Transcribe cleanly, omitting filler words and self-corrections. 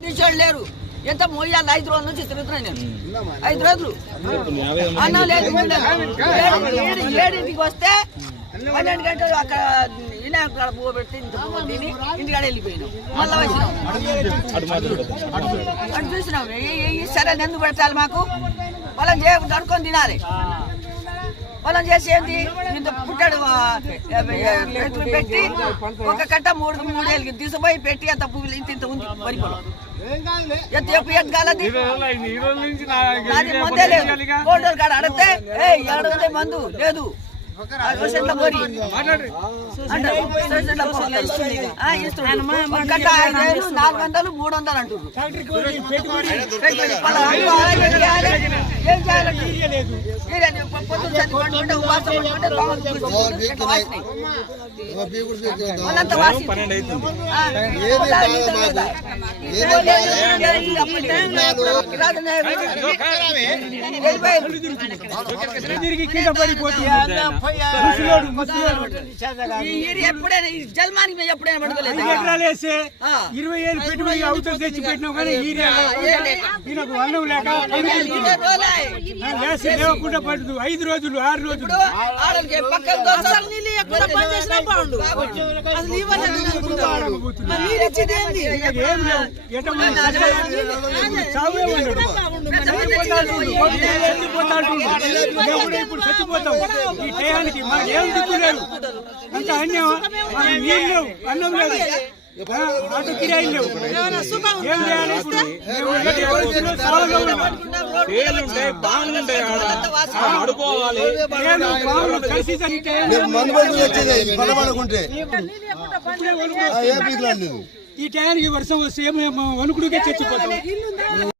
లేరు ఎంత మోయాలి 5 రోజుల నుంచి తిరుగుతున్నాయి నేను 5 రోజులు అన్నం లేదు 7ంటికి వస్తే 12 గంటలు అక్కడ వినాయకుడు పువ్వు పెడితే ఇంత పువ్వు తిని ఇంటికాడ వెళ్ళిపోయినాం మళ్ళీ వచ్చినాం అటు చూసినాం సరే ఎందుకు పెట్టాలి మాకు పొలం చేయకుండా అనుకొని తినాలి పొలం చేసి ఏంటి ఇంత పుట్టాడు పెట్టి ఒక కట్ట 3 ఏళ్ళకి తీసుకుపోయి పెట్టి అంత పువ్వులు ఇంత ఉంది వరి పొలం ఎంత కాలది మందే లేదు కోటోలు కాడ అడిగితే ఏడుంది మందు లేదు 400 300 అంటున్నారు ఎప్పుడైనా జల్మానికి ఎప్పుడైనా పడుకోలేదు 20 ఏళ్ళు పెట్టుబడి అవుతో తెచ్చి పెట్టినాం కానీ అన్నం లేక లేకుండా పడుతుంది 5 రోజులు 6 రోజులు ఇప్పుడు చచ్చిపోతాం ఈ టయానికి మాకు ఏం దిక్కులేదు అంత అన్యం నీళ్ళు లేవు అన్నం లేదు ఆటో కిరాయిలు లేవు ఏం చేయాలి ఈ టయానికి వర్షం వస్తే వణుకుడికే చచ్చిపోతాం